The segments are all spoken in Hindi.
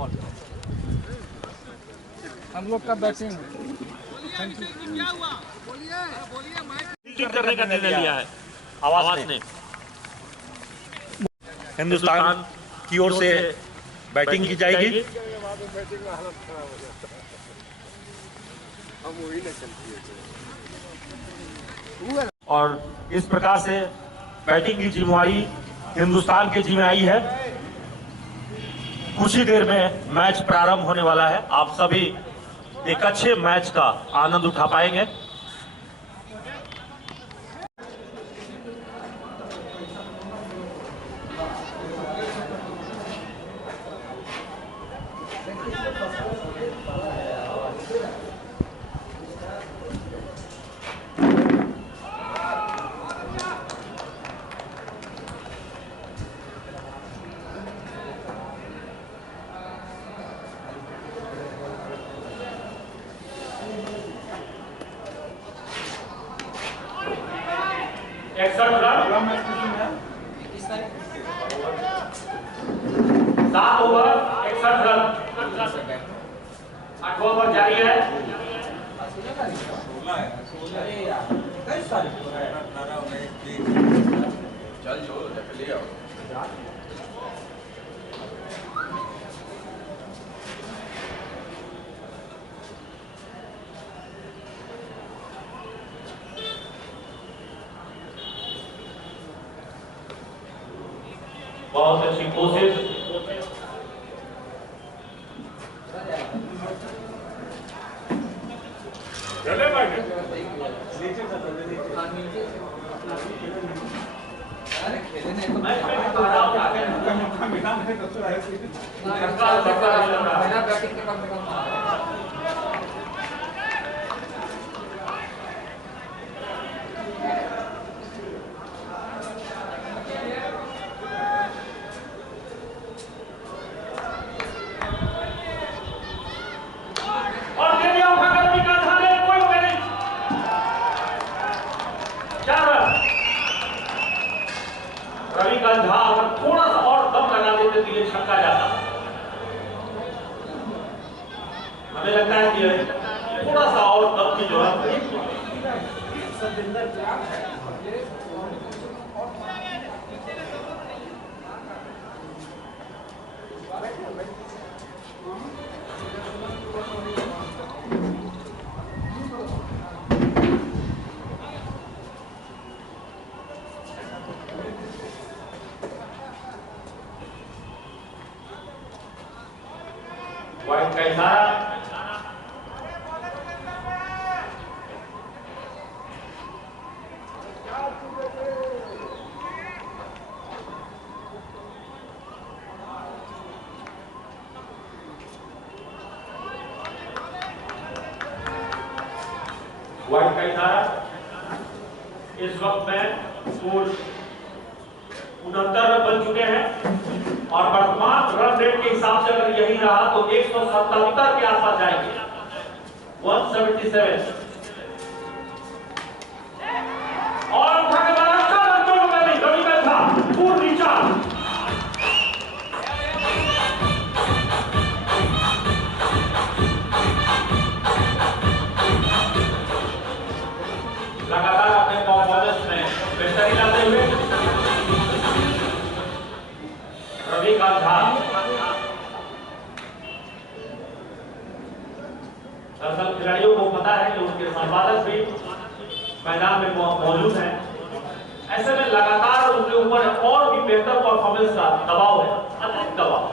बॉल। हम लोग का बैटिंग करने का निर्णय लिया है आवाज ने। हिंदुस्तान की ओर से बैटिंग की जाएगी। और इस प्रकार से बैटिंग की जिम्मेवारी हिंदुस्तान के जिम्मे आई है। कुछ ही देर में मैच प्रारंभ होने वाला है। आप सभी एक अच्छे मैच का आनंद उठा पाएंगे। सात ओवर 61 रन। 8वां ओवर जारी है। चल जो ले आओ। बहुत अच्छी कोशिश। चले भाई रवि का झा अगर थोड़ा सा और दम लगा देते तो ये छक्का जाता। हमें लगता है कि थोड़ा सा और दम की जरूरत है। वाइड का इशारा। वाइड का इशारा। इस वक्त में स्कोर 69 रन बन चुके हैं और वर्तमान रन रेट के हिसाब से अगर यही रहा तो 177 के आसपास जाएंगे। 177 और रवि का झा पूर्ण नीचा। लगातार अपने परफॉर्मेंस में बेहतरी लाते हुए रवि का झा दरअसल खिलाड़ियों को पता है कि उनके संपादक भी मैदान में मौजूद हैं। ऐसे में लगातार उनके ऊपर और भी बेहतर परफॉर्मेंस का दबाव है, अतिरिक्त दबाव।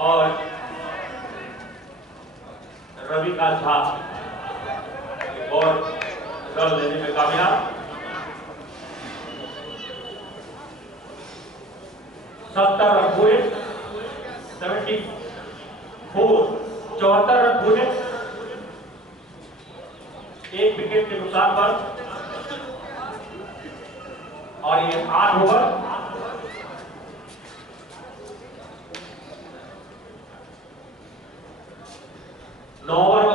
और रवि का झा और रन लेने में कामयाब। 70 रन पूरे, 74 रन पूरे, एक विकेट के नुकसान पर और ये 8 ओवर। नौवां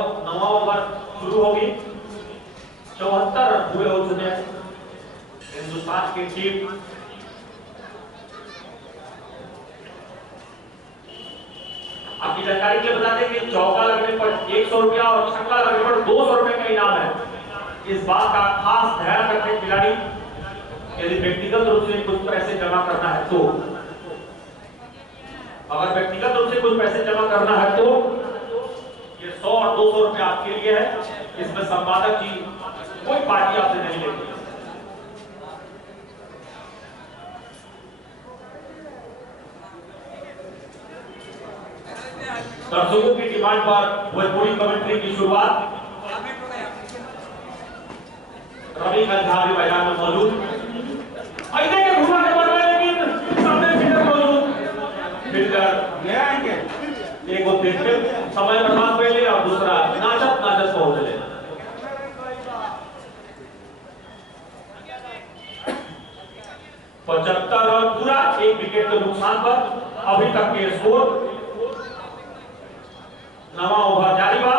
ओवर शुरू होगी। 74 रन पूरे हो चुके हैं हिंदुस्तान की टीम। आपकी जानकारी के लिए बता दें कि चौका लगने पर 100 रुपया और छक्का लगने पर 200 रुपए का इनाम है। इस बात का खास ध्यान रखें खिलाड़ी, यदि व्यक्तिगत रूप से कुछ पैसे जमा करना है तो, अगर व्यक्तिगत रूप से कुछ पैसे जमा करना है तो ये 100 और 200 रुपए आपके लिए है। इसमें संपादक जी कोई पार्टी आपसे नहीं लेती। दर्शकों की डिमांड पर भोजपुरी कमेंट्री की शुरुआत रवि गंधा भी मैदान में मौजूद। ऐसे के घुमा के बढ़ रहे, लेकिन सामने फील्डर मौजूद। फील्डर ले आएंगे, एक को देखते समय बर्बाद कर ले और दूसरा नाचत पहुंच ले। पचहत्तर रन पूरा, 1 विकेट के नुकसान पर अभी तक के स्कोर। 9वां ओवर जारी बा।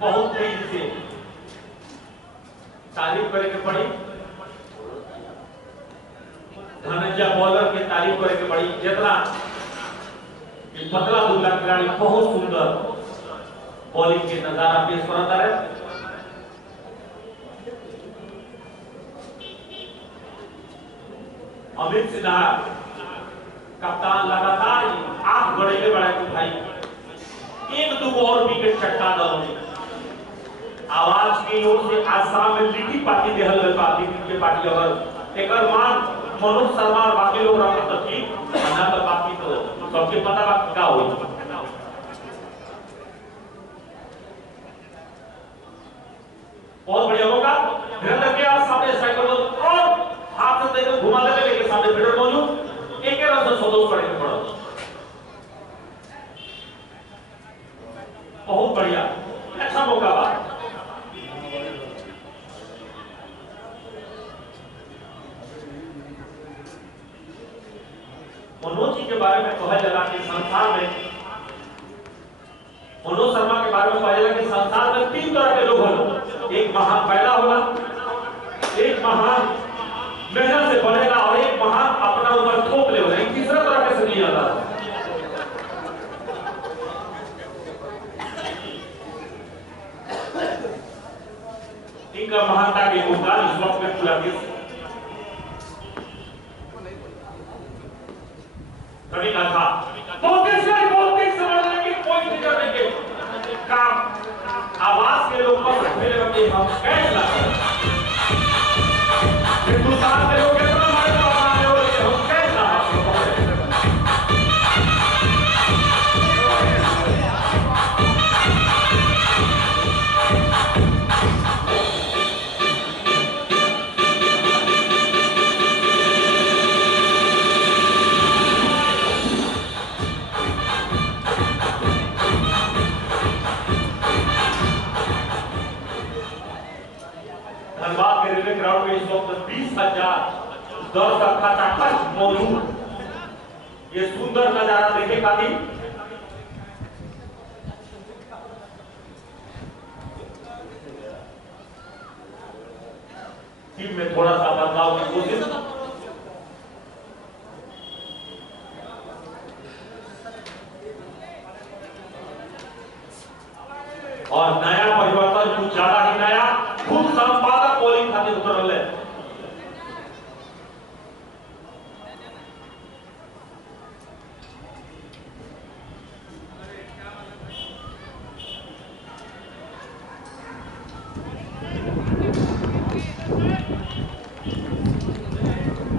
बहुत तेजी से तारीफ करे के पड़ी, धनंजय बॉलर के तारीफ करे के पड़ी। जितना पतला दुबला खिलाड़ी बहुत सुंदर बॉलिंग के नजारा पेश करता है। अमित सिन्हा कप्तान लगातार आंख गड़ेले बड़ा कि भाई 1-2 और विकेट चटका दो। आवाज की ओर से आसाम में लिट्टी पार्टी देहल गई बाकी के पार्टी अगर एक मान मनोज शर्मा और बाकी लोग रहते तो ठीक, ना तो बाकी तो सबके पता बाकी क्या हुई। बहुत बढ़िया होगा। ध्यान रखिए, आप सामने साइकिल और हाथ से देखो घुमा देंगे, लेकिन सामने फील्डर मौजूद। एक रन से संतोष करेंगे पड़ा। बहुत बढ़िया, अच्छा मौका बा। मनोज जी के बारे में कहा जाला कि संसार में, मनोज शर्मा के बारे में कहा जाला कि संसार में 3 तरह के लोग होते। एक महान पैदा होला, एक महान मेहनत से बढ़ेगा और एक महान अपना ऊपर थोप ले होगा। तीसरा तरह कैसे नहीं आता। इनका महानता के योगदान इस वक्त में पूरा देश रवि गंधा बहुत समझने की कोई फिक्र नहीं के काम आवाज के लोग पर मेरे बच्चे हम कैसे हिंदुस्तान के लोग कितना हमारे पास आने वाले हम कैसे धनबाद के रेलवे ग्राउंड में इस वक्त 20,000 दर्शक खचाखच मौजूद। ये सुंदर नजारा देखे खातिर टीम में थोड़ा सा बदलाव की कोशिश। और नया परिवर्तन कुछ ज्यादा ही नया, खुद संपादक बॉलिंग खातिर उतर रहे।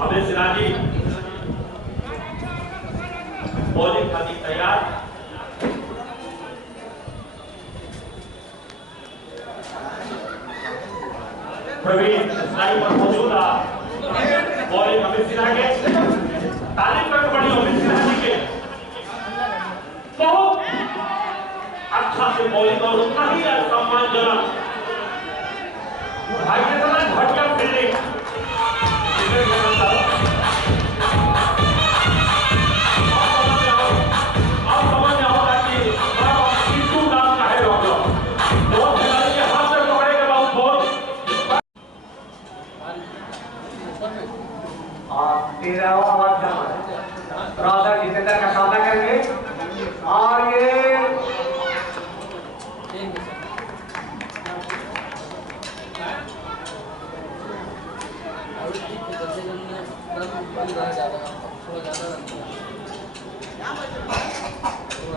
अमित सिन्हा जी बॉलिंग खातिर तैयार। प्रवीण स्ट्राइक पर मौजूद है। बॉलिंग अमित सिन्हा के, तारीफ करनी पड़ी अमित सिन्हा जी के। बहुत बॉलिंग और उतना ही सम्मानजनक भाई इतना घटिया फील्डिंग आप समझ में आओ कि किंतु नाम का है लोग दो खिलाड़ी के हाथ से पकड़ेगा बहुत बॉल और 13वां ओवर का राजा जितेंद्र का सामना करेंगे और ये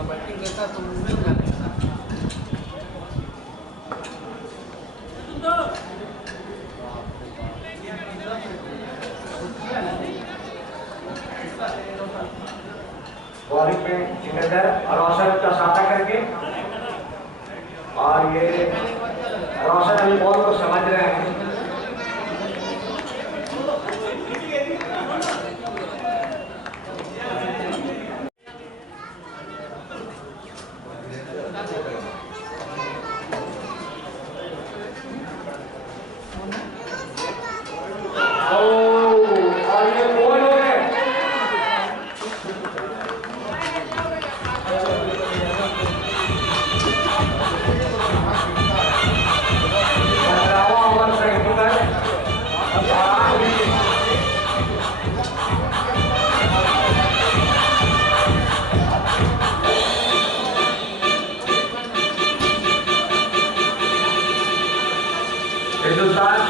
बैटिंग करता तो मिल जाता बॉलिंग में जितेंद्र और रोशन का सामना करेंगे और ये रोशन अभी बॉल को समझ रहे हैं। हिंदुस्तान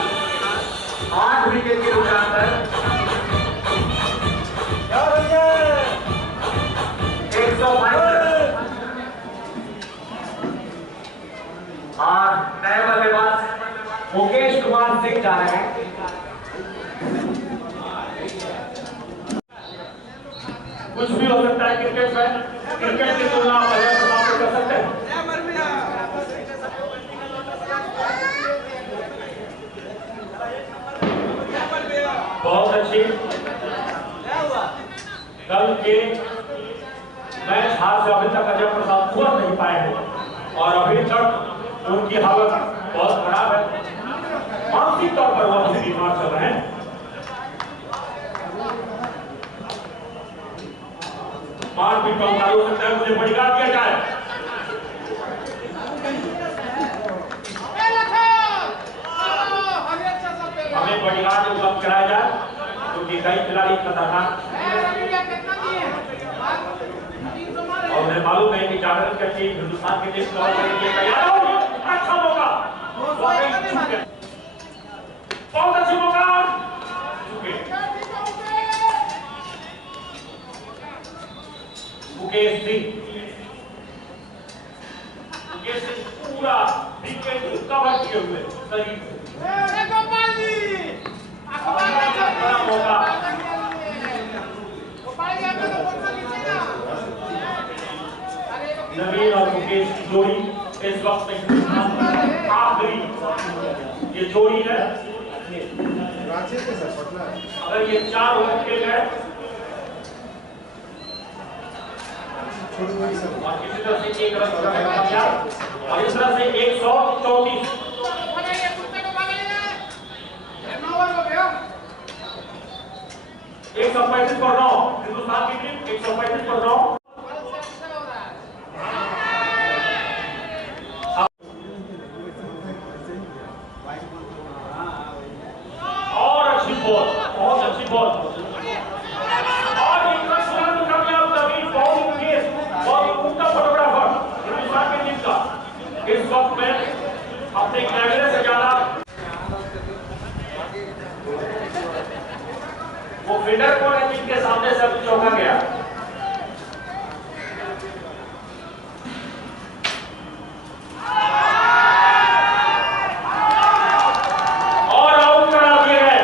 8 विकेट के नुकसान पर 105 और नए बल्लेबाज मुकेश कुमार सिंह जा रहे हैं। कुछ भी हो सकता है क्रिकेट में क्रिकेट की तुलना आप अजय प्रताप से कर सकते हैं बहुत अच्छी कल के मैच हार से अभी तक अजय प्रसाद उबर नहीं पाए हैं और अभी तक उनकी हालत बहुत खराब है मानसिक तौर पर वो बीमार चल रहे हैं मारपीट का उतार हो सकता है मुझे बॉडीगार्ड दिया जाए हमें बॉडीगार्ड उपलब्ध कराया जाए क्योंकि कई खिलाड़ी खतरनाक और उन्हें मालूम है कि जागरण का टीम हिंदुस्तान की टीम कवर करने के लिए तैयार हो अच्छा मौका बहुत अच्छी मौका मुकेश सिंह पूरा विकेट कवर किए हुए शरीर नवीन और मुकेश की जोड़ी इस वक्त आखिरी ये जोड़ी है अगर ये 4 ओवर खेल गए और किसी तरह से 1 रन और इस तरह से 134 135 पर 9 हिंदुस्तान की टीम 135 पर 9 और अच्छी बॉल बहुत अच्छी बॉल और कामयाब नवीन बॉलिंग केस बॉलिंग उनका फोटोग्राफर हिंदुस्तान की टीम का इस वक्त में अपने कैमरे से ज्यादा वो फील्डर कौन है जिनके सामने से अभी चौका गया और आउट करा दिए हैं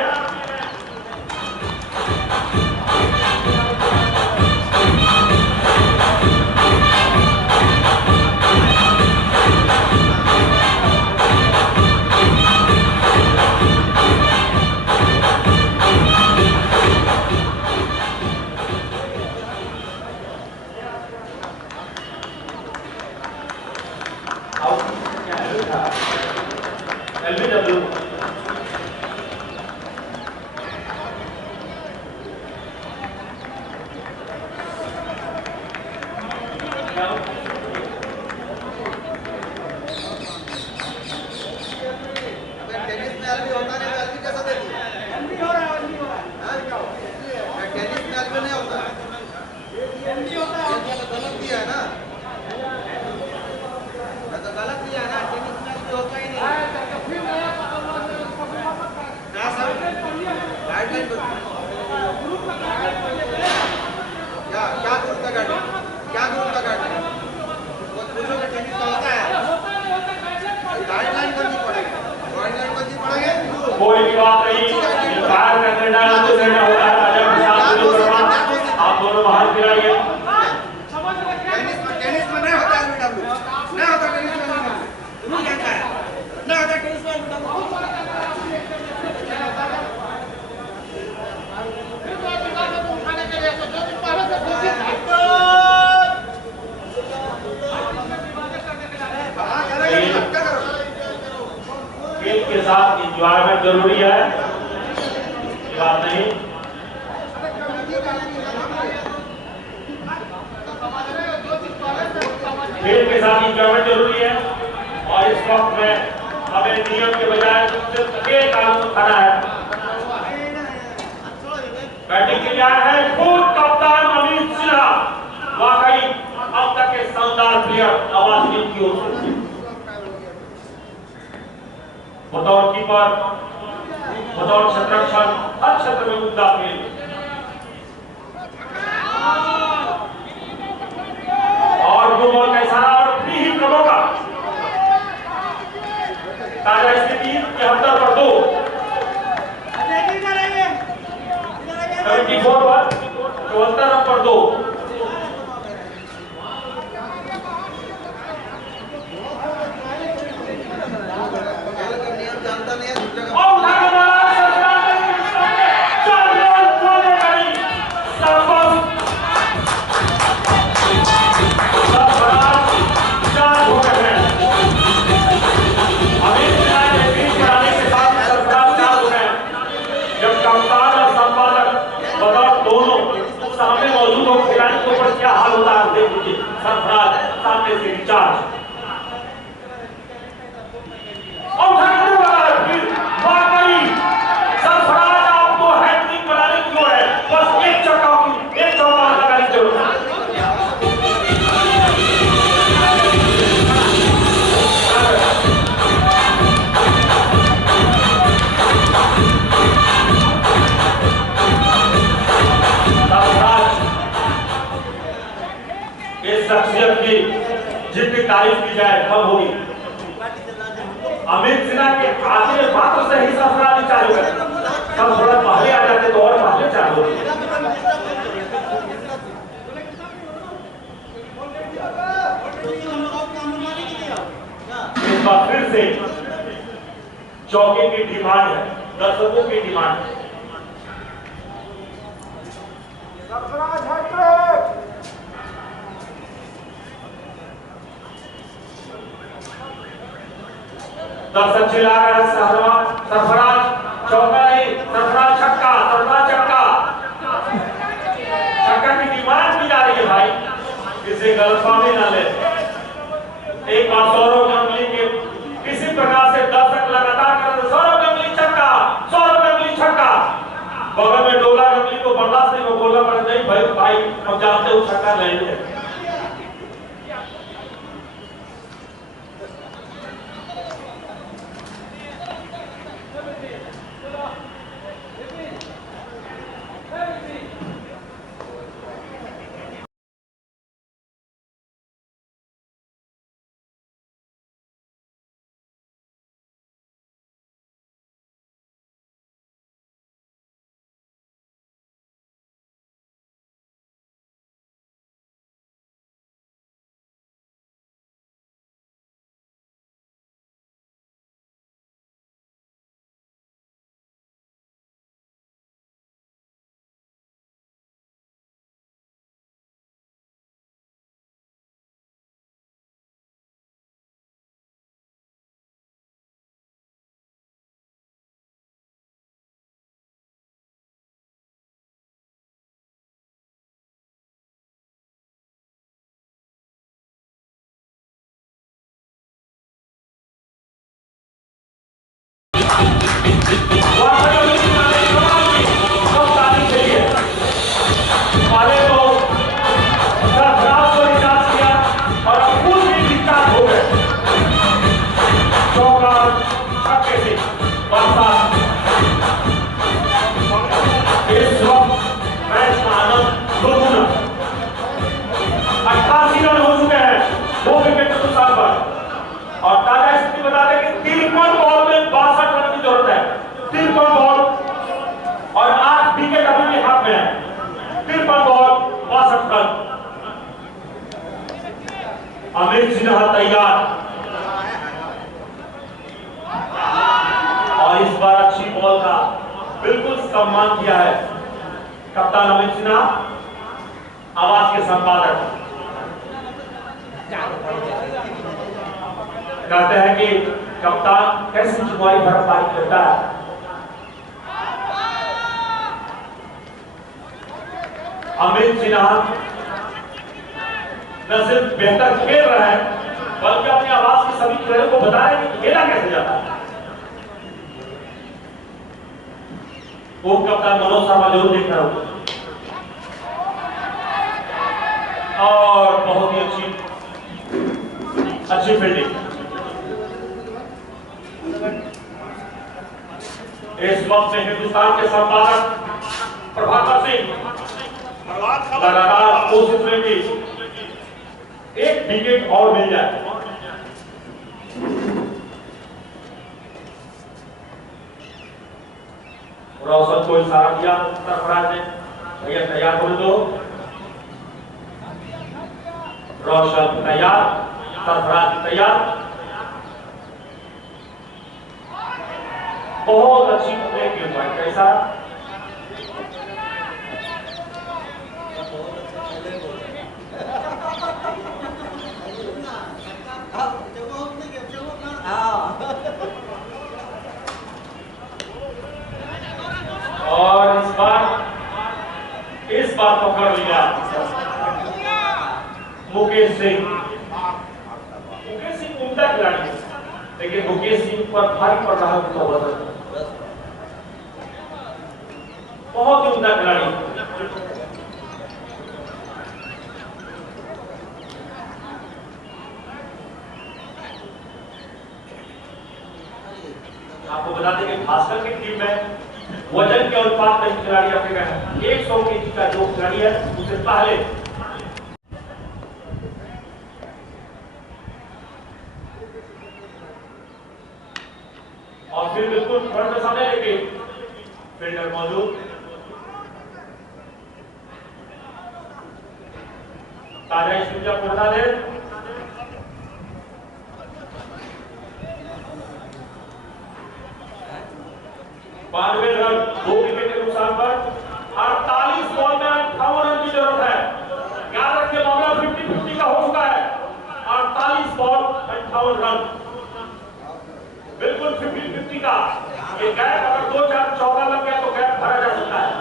टेनिस में एलबी होता नहीं तो एलबी कैसा देती है? एलबी हो रहा है, एलबी हो रहा है। टेनिस में एलबी नहीं होता है। एलबी होता है। ये तो गलत दिया है ना? ये तो गलत दिया है ना? टेनिस में एलबी होता ही नहीं। क्या सर? गाइडलाइन क्या ग्रुप का गाइडलाइन? क्या ग्रुप का गाइडलाइन? वो पूछोगे टेनिस का होता है? गाइडलाइन कौन सी पढ़ेगा? गाइडलाइन कौन सी पढ़ेंगे? कोई भी बात नहीं, फायर का निर्णय तो निर्णय होता है। राजा प्रसाद गुरु वर्मा, आप दोनों बाहर फिराइए। टेनिस में नहीं होता एलबीडब्ल्यू, नहीं होता टेनिस में एलबीडब्ल्यू, रूल कहता है नहीं होता टेनिस में एलबीडब्ल्यू। खेल के साथ एंजॉयमेंट जरूरी है, बात नहीं। खेल के साथ एंजॉयमेंट जरूरी है और इस वक्त में हमें नियम के बजाय सिर्फ एक कानून खाना है। बैटिंग के लिए आया है खुद कप्तान अमित सिन्हा, वाकई अब तक के शानदार प्लेयर आवाज की ओर से बतौर कीपर, बतौर क्षेत्ररक्षण हर क्षेत्र में उमदा खेल। और दो बॉल का इशारा और फ्री हिट का मौका। ताजा स्थिति 73 पर 2, 74 पर 74 रन पर 2। सामने मौजूद हो खिलाड़ी के ऊपर क्या हाल होता है देख लीजिए। सरफराज सामने से रिचार्ज और फिर वाकई सरफराज आपको हैट्रिक बनाने की है, बस एक चौका लगाने की जरूरत है। इस शख्सियत की जितनी तारीफ की जाए कम होगी। अमित सिन्हा के आखिरी मात्र से ही सरफराज चालू है, सब थोड़ा पहले आ जाते तो और पहले चालू होती। इस बार फिर से चौके की डिमांड है, दर्शकों की डिमांड है। दर्शक चिल्ला रहे हैं सरफराज चौका नहीं, सरफराज छक्का, सरफराज छक्का। छक्का की डिमांड की जा रही है भाई, किसी गलतफहमी ना ले। एक बार सौरव गंगली के किसी प्रकार से दर्शक लगातार कर रहे, सौरव गंगली छक्का, सौरव गंगली छक्का। बगल में डोला गंगली को बर्दाश्त नहीं, वो बोला पड़े नहीं भाई हम जानते हो छक्का नहीं है। अमित सिन्हा तैयार और इस बार अच्छी बॉल का बिल्कुल सम्मान किया है कप्तान अमित सिन्हा, आवाज के संपादक कहते हैं कि कप्तान कैसी जुआई बर्फबारी करता है। अमित सिन्हा न सिर्फ बेहतर खेल रहा है बल्कि अपने आवाज के सभी खिलाड़ियों को बता रहे हैं कि खेला कैसे जाता है। उप कप्तान मनोज शर्मा जरूर देख रहा हूं और बहुत ही अच्छी फील्डिंग। इस वक्त में हिंदुस्तान के संपादक प्रभाकर सिंह लगातार कोशिश में भी एक विकेट और मिल जाए। रोशन को इशारा दिया सरफराज ने, भैया तैयार हो दो। रोशन तैयार, सरफराज तैयार। बहुत अच्छी प्ले की हुआ है। कैसा और इस बार पकड़ लिया मुकेश सिंह। मुकेश सिंह उम्दा खिलाड़ी है लेकिन मुकेश सिंह पर भारी पड़ रहा है तो बहुत ही उम्दा खिलाड़ी। आपको बता दें कि भास्कर की टीम में वजन के अनुपात में खिलाड़ी अफ्रीका है। 100 केजी का जो खिलाड़ी है उससे पहले और फिर बिल्कुल फ्रंट में सामने लेके फील्डर मौजूद। ताजा स्थितियां को बता दें, बानवे रन 2 विकेट के नुकसान पर 48 बॉल में 58 रन की जरूरत है। याद रखिए मामला 50-50 का हो चुका है। 48 बॉल 58 रन बिल्कुल 50-50 का। ये गैप अगर 2-4 चौका लग गया तो गैप भरा जा सकता है।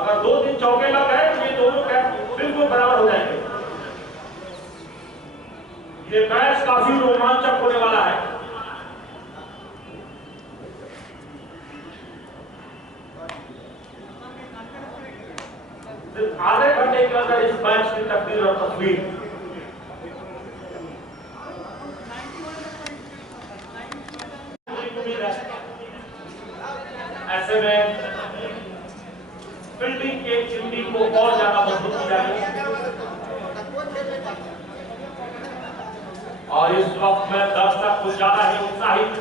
अगर 2-3 चौके लग गए तो ये दोनों गैप बिल्कुल बराबर हो जाएंगे। ये मैच काफी रोमांचक होने वाला है। आधे घंटे के अंदर इस मैच की तकदीर और तस्वीर ऐसे में फील्डिंग के जिंदगी को और ज्यादा मजबूत की जाएगी। और इस वक्त में दर्शक कुछ ज्यादा ही उत्साहित,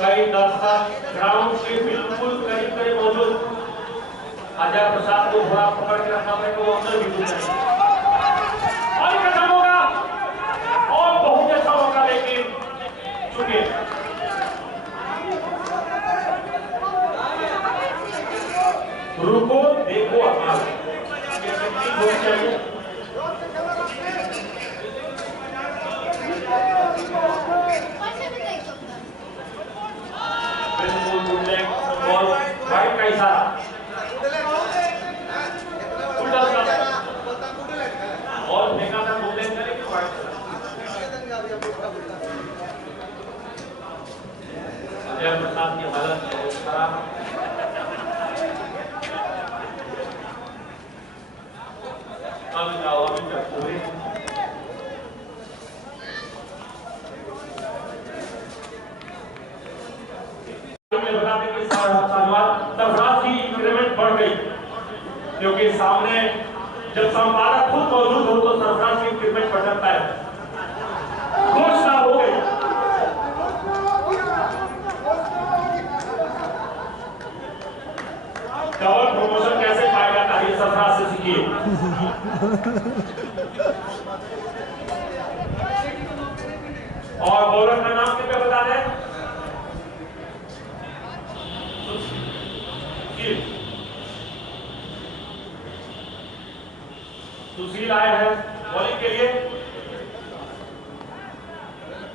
कई दर्शक ग्राउंड के बिल्कुल करीब करीब मौजूद। अजय प्रसाद को थोड़ा पकड़ के रखना पड़ेगा, वो अंदर भी घुस जाएंगे और खत्म होगा। और बहुत अच्छा मौका लेकिन चुके। रुको देखो अपना चाहिए। बिल्कुल वाइट का इशारा और फेंका था बुलेट ने, लेकिन वाइट अजय प्रसाद की हालत बहुत खराब। अब जाओ अभी तक पूरी बताते कि सरफराज की इंक्रीमेंट बढ़ गई क्योंकि सामने जब संपादक खुद मौजूद हो तो सरफराज की इंक्रीमेंट बढ़ जाता है। घोषणा हो गई। डबल प्रमोशन कैसे पाया जाता है, ये सब सरफराज से सीखिए। और बॉलर का नाम कृपया बता दें। सुशील आए हैं बॉलिंग के लिए।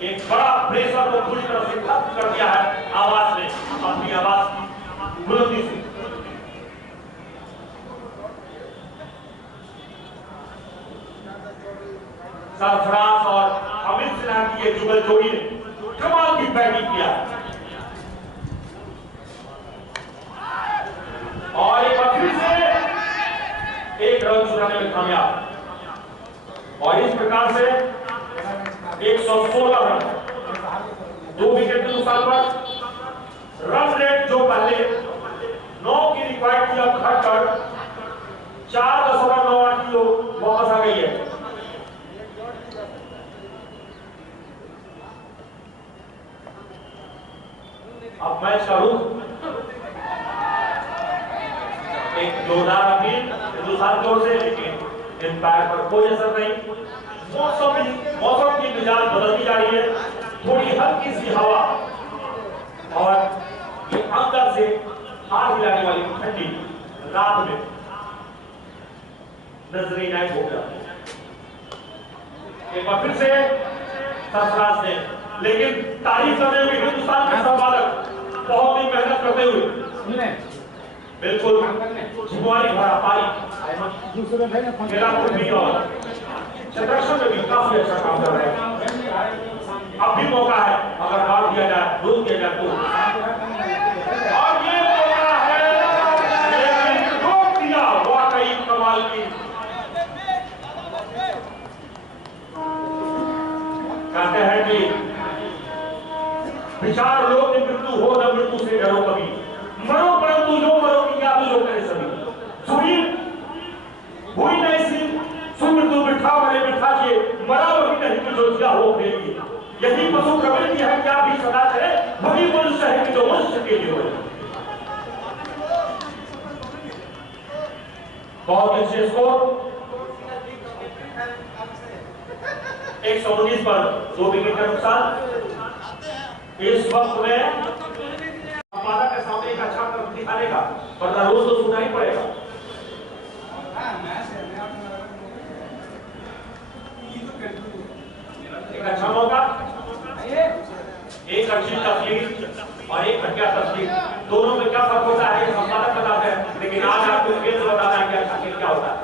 एक बड़ा प्रेशर को पूरी तरह से खत्म कर दिया है आवाज ने, अपनी आवाज की बुलंदी से। सरफराज और अमित सिन्हा की ये जुगल जोड़ी ने कमाल की बैटिंग किया और एक बार फिर से एक रन चुराने में कामयाब। और इस प्रकार से 116 रन, 2 विकेट के नुकसान पर रन रेट जो पहले 9 की रिक्वायर्ड थी अब घटकर 4.98 की वापस आ गई है। अब मैच का रुख एक जोरदार अपील हिंदुस्तान की ओर से, लेकिन एम्पायर पर कोई असर नहीं। मौसम की मिजाज बदलती जा रही है, थोड़ी हल्की सी हवा और ये अंदर से हाथ हिलाने वाली ठंडी रात में नजर इनायत हो गया। एक बार फिर से सरफराज ने, लेकिन तारीफ करने हुए हिंदुस्तान के संपादक बहुत ही मेहनत करते हुए बिल्कुल जिम्मेवारी भरा पारी खेलापुर भी और चतरक्षण में भी काफी अच्छा काम कर रहे हैं। अब भी मौका है, अगर मार दिया जाए, रोक दिया जाए तो। और ये मौका है, लेकिन रोक दिया, वाकई कमाल की। कहते हैं कि विचार लो कि मृत्यु हो न मृत्यु से डरो कभी, मरो परंतु जो मरो की याद जो करे सभी। सुनी हुई नहीं सी सुमृत्यु बिठा मरे बिठा के, मरा वही नहीं कि जो जिया हो अपने लिए। यही पशु प्रवृत्ति है, क्या भी सदा करे, वही मनुष्य है कि जो मनुष्य के लिए हो। बहुत अच्छे स्कोर 119 पर 2 विकेट का नुकसान। इस वक्त में संपादक के सामने एक अच्छा कर दिखाने का, वरना रोज तो सुनना ही पड़ेगा। एक अच्छा मौका, एक अच्छी तस्वीर और एक घटिया तस्वीर, दोनों में क्या फर्क होता है संपादक बताते हैं, लेकिन आज आपको खेल से बताना है कि अच्छा खेल क्या होता है।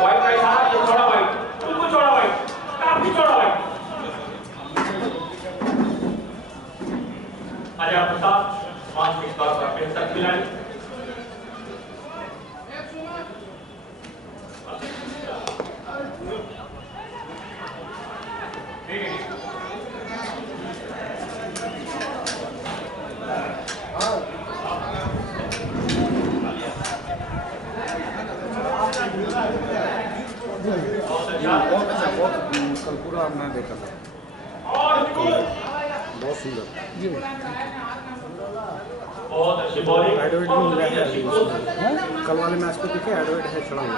वाइट का इशारा, ये चौड़ा वाइट, बिल्कुल चौड़ा वाइट, काफी चौड़ा वाइट। अजय प्रसाद मानसिक तौर पर बेहतर खिलाड़ी। बहुत अच्छा, बहुत कल पूरा मैं देखा था और बहुत सुंदर जी, बहुत अच्छी बॉलिंग। एडवर्ट भी मिला है कल वाले मैच को देखे, एडवर्ट है चढ़ा हुआ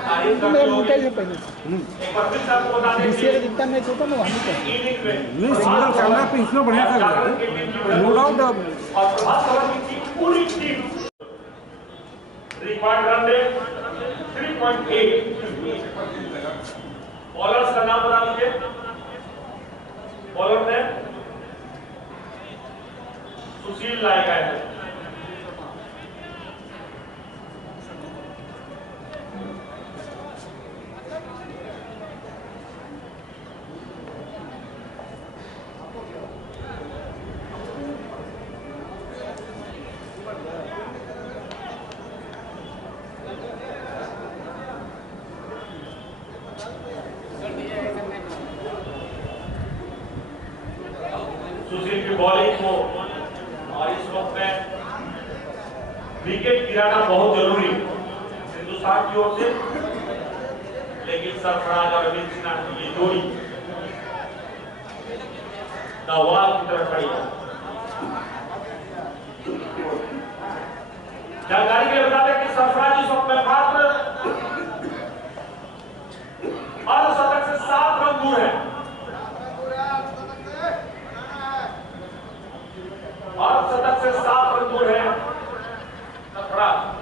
जितना मैच होता ना वहाँ पर नहीं, सिंगल कैमरा पे इतना बढ़िया था, नो डाउट। पूरी team record run rate 3.8। Bowlers का नाम बता दीजिए। बॉलर ने सुशील लाए गए हैं। सुशील की बॉलिंग को और इस वक्त में विकेट गिराना बहुत जरूरी हिंदुस्तान की ओर से, लेकिन सरफराज और अमित सिन्हा की ये जोड़ी दावाल की तरफ खड़ी है। जानकारी के लिए बता दें कि सरफराज इस वक्त में मात्र अर्धशतक से 7 रन दूर है। अर्धशतक से 7 रन दूर है सरफराज।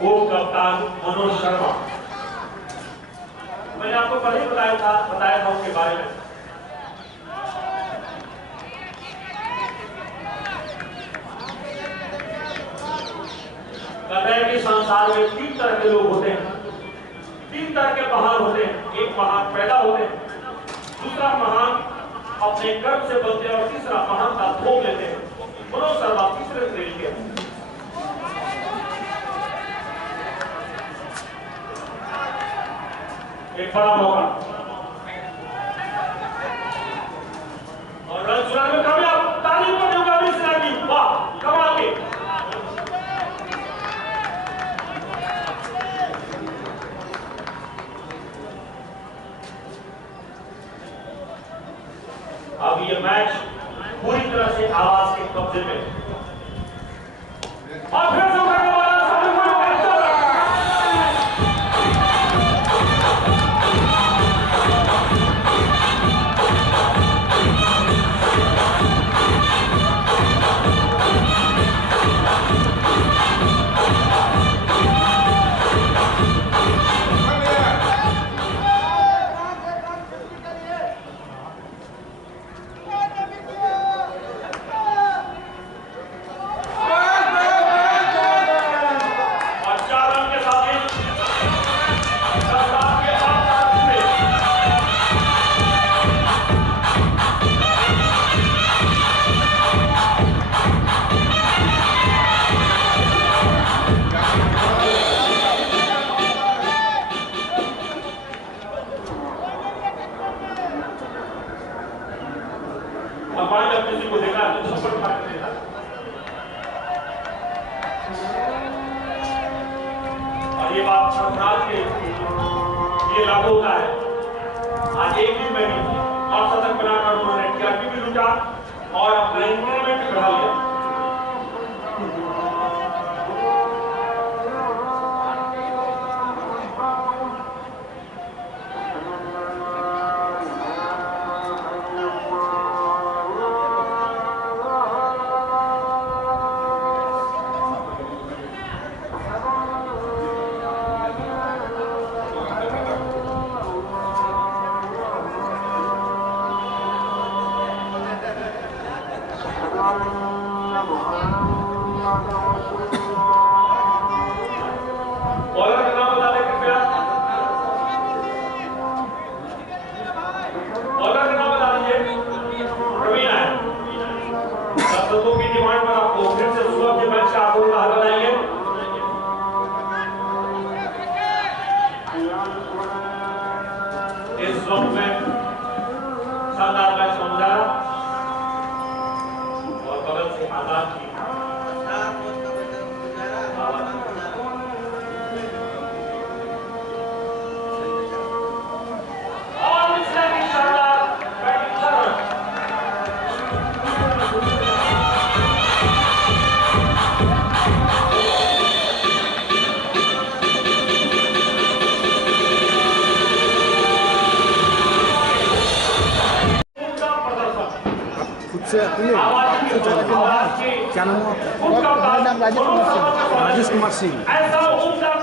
वो कप्तान मनोज शर्मा, मैंने आपको पहले ही बताया था उसके बारे में। कहते हैं कि संसार में 3 तरह के लोग होते हैं, 3 तरह के महान होते हैं। एक महान पैदा होते हैं, दूसरा महान अपने कर्म से बनते हैं और तीसरा महान का भोग लेते हैं। मनोज शर्मा तीसरे श्रेणी के हैं। एक बड़ा मौका और रन चुराने में कामयाब। ताली पर दूंगा मिश्रा की, वाह कमाल के। अब ये मैच पूरी तरह से आवाज के कब्जे में और फिर से उठाने वाला किसी को देखा तो छप्पर फाड़ देता। और ये बात सरफराज के लिए लागू होता है। आज एक दिन में ही और शतक बनाकर उन्होंने टीआरपी भी लूटा और अपना इंक्रीमेंट भी बढ़ा लिया। बॉलर का नाम बता दें कृपया। बॉलर का नाम बता दीजिए। प्रवीण है। दर्शकों की डिमांड पर आपको फिर से सुबह के मैच का आखिरी का हल बनाएंगे। इस वक्त में शानदार मैच का नजारा और बगल से आजाद की से अपने क्या नाम है? मेरा नाम राजेश कुमार सिंह। राजेश कुमार सिंह।